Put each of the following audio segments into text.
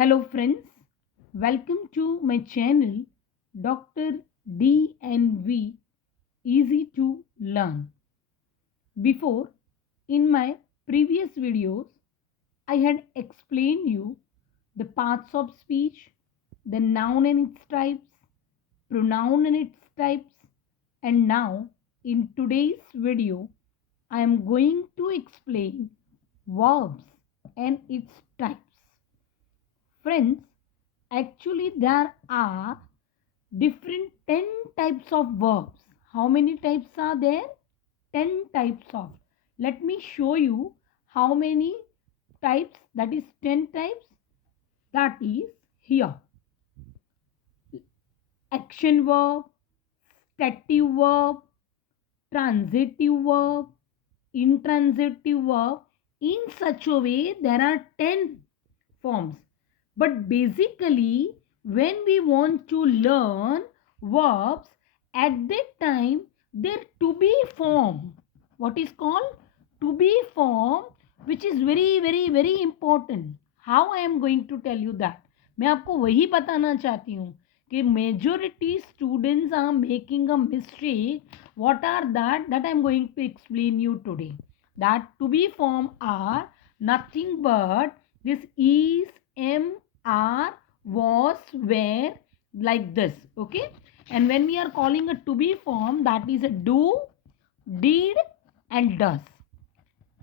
Hello friends, welcome to my channel Dr. DNV Easy to Learn. Before, in my previous videos, I had explained you the parts of speech, the noun and its types, pronoun and its types, and now in today's video, I am going to explain verbs and its types. Friends, actually there are different 10 types of verbs. How many types are there? 10 types of. Let me show you how many types, that is 10 types. That is here. Action verb, stative verb, transitive verb, intransitive verb. In such a way, there are 10 forms. But basically, when we want to learn verbs, at that time, their to be form, what is called to be form, which is very important. How I am going to tell you that? मैं आपको वही बताना चाहती हूँ कि majority students are making a mistake. What are that? That I am going to explain you today. That to be form are nothing but this is, am, are, was, were, like this. Okay, and when we are calling a to be form, that is a do, did and does.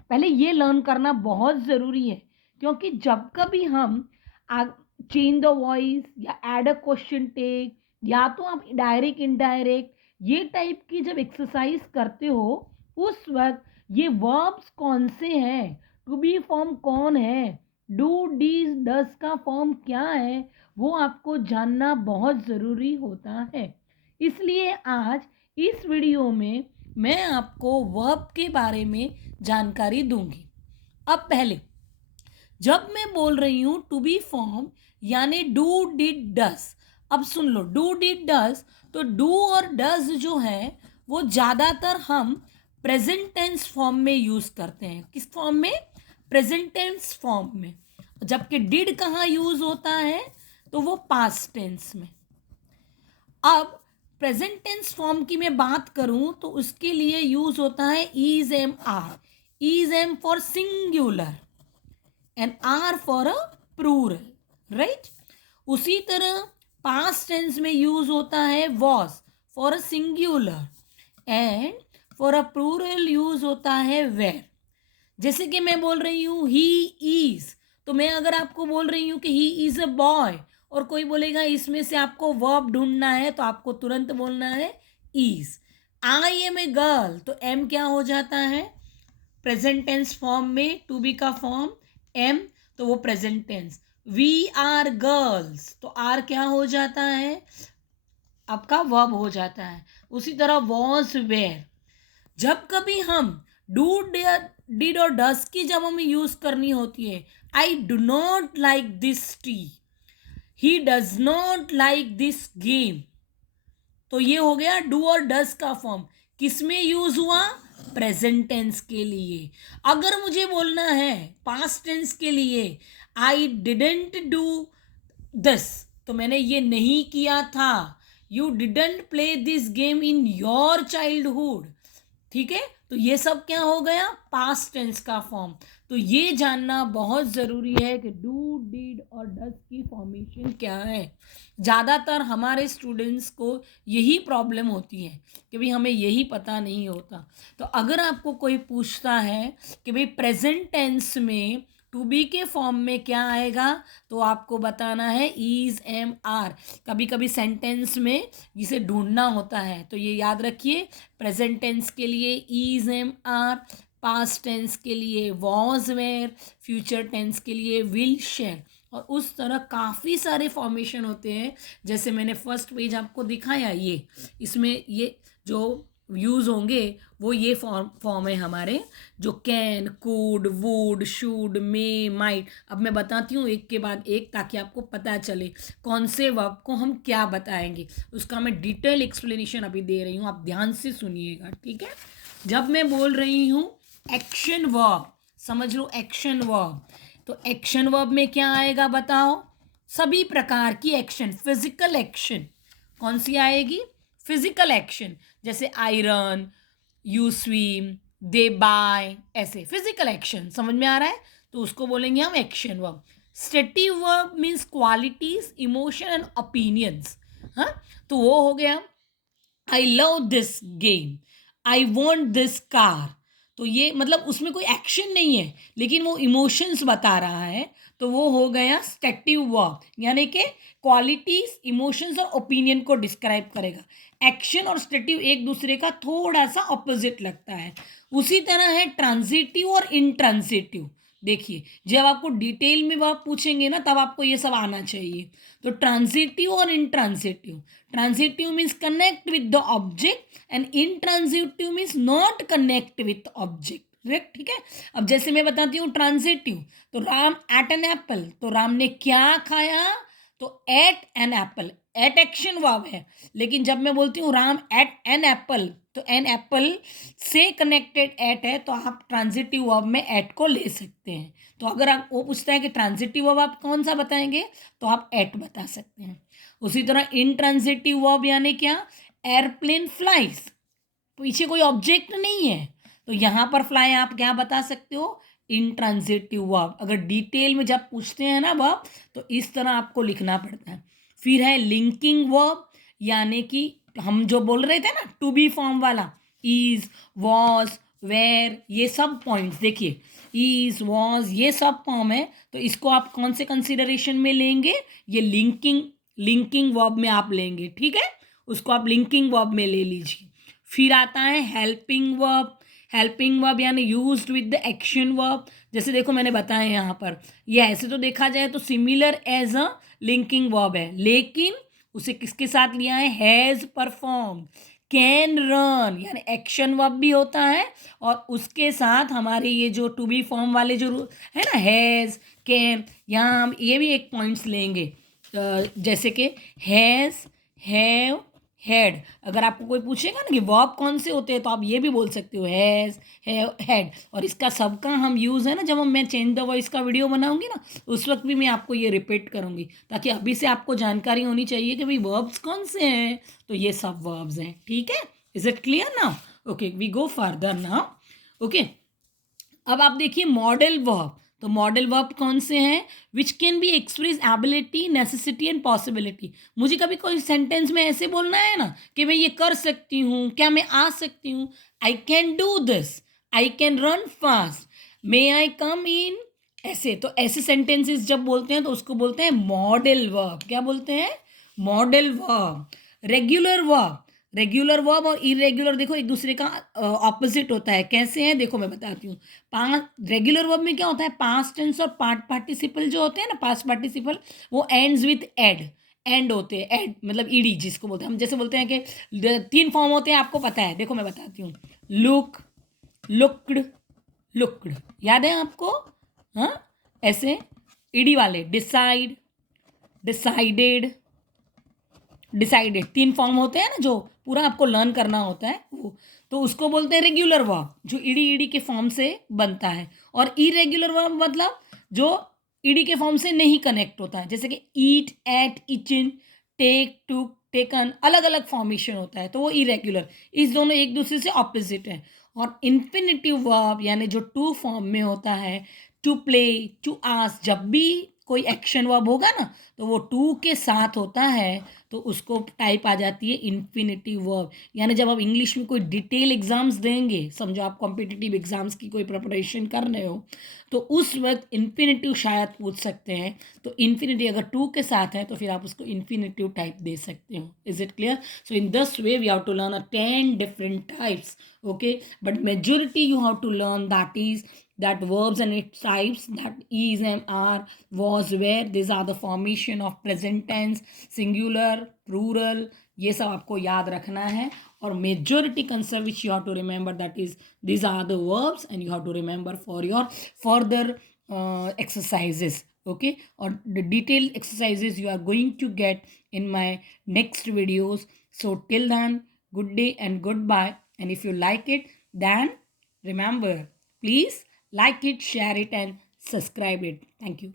पहले ये learn करना बहुत ज़रूरी है, क्योंकि जब कभी हम चेंज द वॉइस या एड अ क्वेश्चन टेक, या तो आप डायरेक्ट इनडायरेक्ट ये टाइप की जब एक्सरसाइज करते हो, उस वक्त ये वर्ब्स कौन से हैं, टू बी फॉर्म कौन है, डू डीज डस का फॉर्म क्या है, वो आपको जानना बहुत ज़रूरी होता है. इसलिए आज इस वीडियो में मैं आपको वर्ब के बारे में जानकारी दूंगी. अब पहले जब मैं बोल रही हूं टू बी फॉर्म यानी डू डिड डस, अब सुन लो, डू डिड डस, तो डू और डस जो है वो ज़्यादातर हम प्रेजेंट टेंस फॉर्म में यूज़ करते हैं. किस फॉर्म में? प्रेजेंट टेंस फॉर्म में. जबकि डिड कहाँ यूज़ होता है? तो वो पास्ट टेंस में. अब प्रेजेंट टेंस फॉर्म की मैं बात करूं तो उसके लिए यूज होता है is, am, are. Is, am for singular and are for a plural, right. उसी तरह पास्ट टेंस में यूज होता है was for a singular and for a plural use होता है वेर. जैसे कि मैं बोल रही हूँ ही इज, तो मैं अगर आपको बोल रही हूँ कि ही इज अ बॉय और कोई बोलेगा इसमें से आपको वर्ब ढूंढना है, तो आपको तुरंत बोलना है is. I am a girl, तो एम क्या हो जाता है प्रेजेंट टेंस फॉर्म में, टू बी का फॉर्म एम, तो वो present tense. We are girls, तो आर क्या हो जाता है आपका वर्ब हो जाता है. उसी तरह वॉज, वेयर. जब कभी हम डू डिड और डस की जब हमें यूज करनी होती है, I do not like this T, he does not like this game, तो ये हो गया डू और डज का फॉर्म. किस में यूज हुआ? प्रेजेंट टेंस के लिए. अगर मुझे बोलना है पास्ट टेंस के लिए, आई डिडंट डू दिस, तो मैंने ये नहीं किया था. You didn't play this game in your childhood, ठीक है. तो ये सब क्या हो गया? पास्ट टेंस का फॉर्म. तो ये जानना बहुत ज़रूरी है कि डू, डिड और डज की फॉर्मेशन क्या है. ज़्यादातर हमारे स्टूडेंट्स को यही प्रॉब्लम होती है कि भाई हमें यही पता नहीं होता. तो अगर आपको कोई पूछता है कि भाई प्रेजेंट टेंस में टू बी के फॉर्म में क्या आएगा, तो आपको बताना है इज, एम, आर. कभी कभी सेंटेंस में जिसे ढूंढना होता है, तो ये याद रखिए, प्रेजेंट टेंस के लिए is, am, are, past tense के लिए वॉज, वेयर, फ्यूचर टेंस के लिए विल, शेयर. और उस तरह काफ़ी सारे फॉर्मेशन होते हैं. जैसे मैंने फर्स्ट पेज आपको दिखाया, ये इसमें ये जो यूज़ होंगे वो ये फॉर्म है हमारे, जो can, could, would, should, may, might. अब मैं बताती हूँ एक के बाद एक, ताकि आपको पता चले कौन से वर्ब को हम क्या बताएंगे. उसका मैं डिटेल एक्सप्लेनेशन अभी दे रही हूँ, आप ध्यान से सुनिएगा, ठीक है. जब मैं बोल रही हूँ एक्शन वर्ब, समझ लो एक्शन वर्ब, तो एक्शन वर्ब में क्या आएगा बताओ? सभी प्रकार की एक्शन, फिजिकल एक्शन कौन सी आएगी? फिजिकल एक्शन, जैसे I run, you swim, they buy, ऐसे फिजिकल एक्शन। समझ में आ रहा है? तो उसको बोलेंगे हम action verb. Stative verb means qualities, emotion and opinions. हाँ, तो वो हो गया I love this game, I want this car. तो ये मतलब उसमें कोई एक्शन नहीं है, लेकिन वो इमोशंस बता रहा है, तो वो हो गया स्टेटिव वर्ब, यानी कि क्वालिटीज, इमोशंस और ओपिनियन को डिस्क्राइब करेगा। एक्शन और स्टेटिव एक दूसरे का थोड़ा सा ऑपोजिट लगता है। उसी तरह है ट्रांजिटिव और इंट्रांजिटिव। देखिए, जब आपको डिटेल में वर्ब पूछेंगे ना, तब आपको ये सब आना चाहिए। तो ट्रांजिटिव और intransitive, transitive means connect with the object and intransitive means not connect with object. ठीक है। अब जैसे मैं बताती हूँ ट्रांजिटिव, तो राम एट एन एप्पल, तो राम ने क्या खाया? तो ate an apple, ate action verb है। लेकिन जब मैं बोलती हूँ राम एट एन एप्पल, तो एन एप्पल से कनेक्टेड एट है, तो आप ट्रांजिटिव वर्ब में एट को ले सकते हैं। तो अगर आप वो पूछता है कि ट्रांजिटिव वर्ब आप कौन सा बताएंगे, तो आप एट बता सकते हैं। उसी तरह इंट्रांजिटिव वर्ब यानी क्या? एयरप्लेन फ्लाइज, पीछे कोई ऑब्जेक्ट नहीं है, तो यहां पर फ्लाई आप क्या बता सकते हो? Intransitive verb. अगर डिटेल में जब पूछते हैं ना वर्ब, तो इस तरह आपको लिखना पड़ता है। फिर है लिंकिंग वर्ब, यानी कि हम जो बोल रहे थे ना टू बी फॉर्म वाला, इज, वॉज, वेयर, ये सब पॉइंट्स देखिए, इज, वॉज, ये सब फॉर्म है, तो इसको आप कौन से कंसिडरेशन में लेंगे? ये लिंकिंग वर्ब में आप लेंगे। ठीक है, उसको आप लिंकिंग वर्ब में ले लीजिए। फिर आता है हेल्पिंग वर्ब। हेल्पिंग वर्ब यानी used with the action verb. जैसे देखो मैंने बताया यहाँ पर, ये ऐसे तो देखा जाए तो similar as a linking verb है, लेकिन उसे किसके साथ लिया है? हैज परफॉर्म, कैन रन, यानी एक्शन वर्ब भी होता है, और उसके साथ हमारे ये जो टू बी फॉर्म वाले जो है ना, हैज, कैन, यहाँ हम ये भी एक पॉइंट्स लेंगे। जैसे कि हैज, हैव, हैड। अगर आपको कोई पूछेगा ना कि वर्ब कौन से होते हैं, तो आप ये भी बोल सकते हो हैज, हैव, हैड। और इसका सबका हम यूज़ है ना, जब हम मैं चेंज द वॉइस का वीडियो बनाऊंगी ना, उस वक्त भी मैं आपको ये रिपीट करूंगी, ताकि अभी से आपको जानकारी होनी चाहिए कि भाई वर्ब्स कौन से हैं। तो ये सब वर्ब्स हैं। ठीक है, is it clear now? Okay, we go further now. Okay, अब आप देखिए मॉडल वर्ब। तो मॉडल वर्ब कौन से हैं? Which can be express ability, necessity and possibility. मुझे कभी कोई सेंटेंस में ऐसे बोलना है ना कि मैं ये कर सकती हूँ, क्या मैं आ सकती हूँ, I can do this, I can run fast, may I come in, ऐसे। तो ऐसे सेंटेंसेस जब बोलते हैं तो उसको बोलते हैं मॉडल वर्ब। क्या बोलते हैं? Modal verb. Regular verb, regular verb और इरेगुलर देखो एक दूसरे का ऑपोजिट होता है। कैसे है देखो मैं बताती हूँ। रेगुलर वर्ब में क्या होता है? पास्ट टेंस और पार्टिसिपल जो होते हैं ना, पास्ट पार्टिसिपल, वो एंड्स विथ एड, एंड होते हैं। एड मतलब ईडी जिसको बोलते हैं हम। जैसे बोलते हैं कि तीन फॉर्म होते हैं, आपको पता है, देखो मैं बताती हूँ। लुक, लुक्ड, लुक्ड, याद है आपको? हाँ, ऐसे ईडी वाले। डिसाइड, डिसाइडेड, डिसाइडेड, तीन फॉर्म होते हैं ना, जो पूरा आपको लर्न करना होता है वो। तो उसको बोलते हैं रेगुलर वर्ब, जो ईडी ईडी के फॉर्म से बनता है। और इरेगुलर वर्ब मतलब जो ईडी के फॉर्म से नहीं कनेक्ट होता है, जैसे कि ईट, एट, इचिन, टेक, टुक, टेकन, अलग अलग फॉर्मेशन होता है, तो वो इरेगुलर। इस दोनों एक दूसरे से ऑपोजिट है। और इन्फिनिटिव वर्ब यानी जो टू फॉर्म में होता है, टू प्ले, टू आस्क, जब भी कोई एक्शन वर्ब होगा ना, तो वो टू के साथ होता है, तो उसको टाइप आ जाती है इन्फिनिटिव वर्ब। यानी जब आप इंग्लिश में कोई डिटेल एग्जाम्स देंगे, समझो आप कॉम्पिटिटिव एग्जाम्स की कोई प्रिपरेशन कर रहे हो, तो उस वक्त इन्फिनिटिव शायद पूछ सकते हैं। तो इन्फिनिटिव अगर टू के साथ है, तो फिर आप उसको इन्फिनिटिव टाइप दे सकते हो। Is it clear? So in this way we have to learn 10 different types. Okay, but majority you have to learn, that is that verbs and its types, that is and are, was, were, these are the formation of present tense, singular, plural, ये सब आपको याद रखना है। और majority concept which you have to remember, that is these are the verbs and you have to remember for your further exercises. Okay, or the detailed exercises you are going to get in my next videos. So till then, good day and goodbye. And if you like it, then remember, please like it, share it, and subscribe it. Thank you.